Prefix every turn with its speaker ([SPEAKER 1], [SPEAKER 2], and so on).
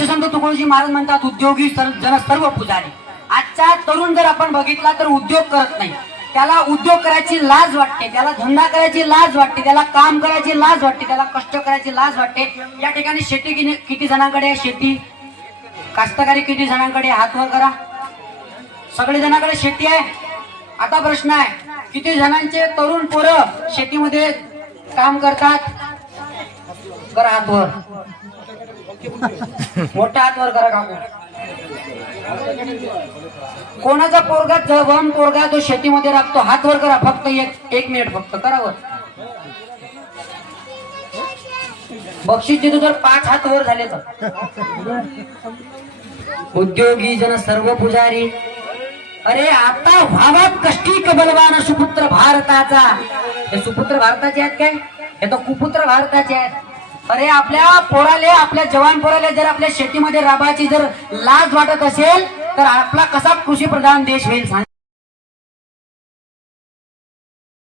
[SPEAKER 1] तुकारामजी महाराज म्हणतात उद्योगी जन सर्व पुजारी. आजचा तरुण जर आपण बघितला तर उद्योग करत नाही. त्याला उद्योग करायची लाज वाटते त्याला धंदा करायची लाज वाटते त्याला काम करायची लाज वाटते त्याला कष्ट करायची लाज वाटते. या ठिकाणी शेती किती किती जणांकडे आहे शेती? कास्तकारी किती जणांकडे हात वर करा. सगळे जणांकडे शेती आहे? आता प्रश्न आहे किती जणांचे तरुण पोरं शेतीमध्ये काम करतात? करा हात वर. मोठा हात वर करा काकू. कोणाचा पोरगा जवान पोरगा तो शेतीमध्ये राबतो हात वर करा. फक्त एक एक मिनिट फक्त करावर बक्षीस देतो तर पाच हात वर झाले तर. उद्योगी जन सर्व पुजारी. अरे आता व्हावा कष्टी बलवान सुपुत्र भारताचा. हे सुपुत्र भारताचे आहेत काय? हे तर कुपुत्र भारताचे आहेत. अरे आपल्या पोराले आपल्या जवान पोराले जर आपल्या शेतीमध्ये राबाची जर लाज वाटत असेल तर आपला कसा कृषी प्रधान देश होईल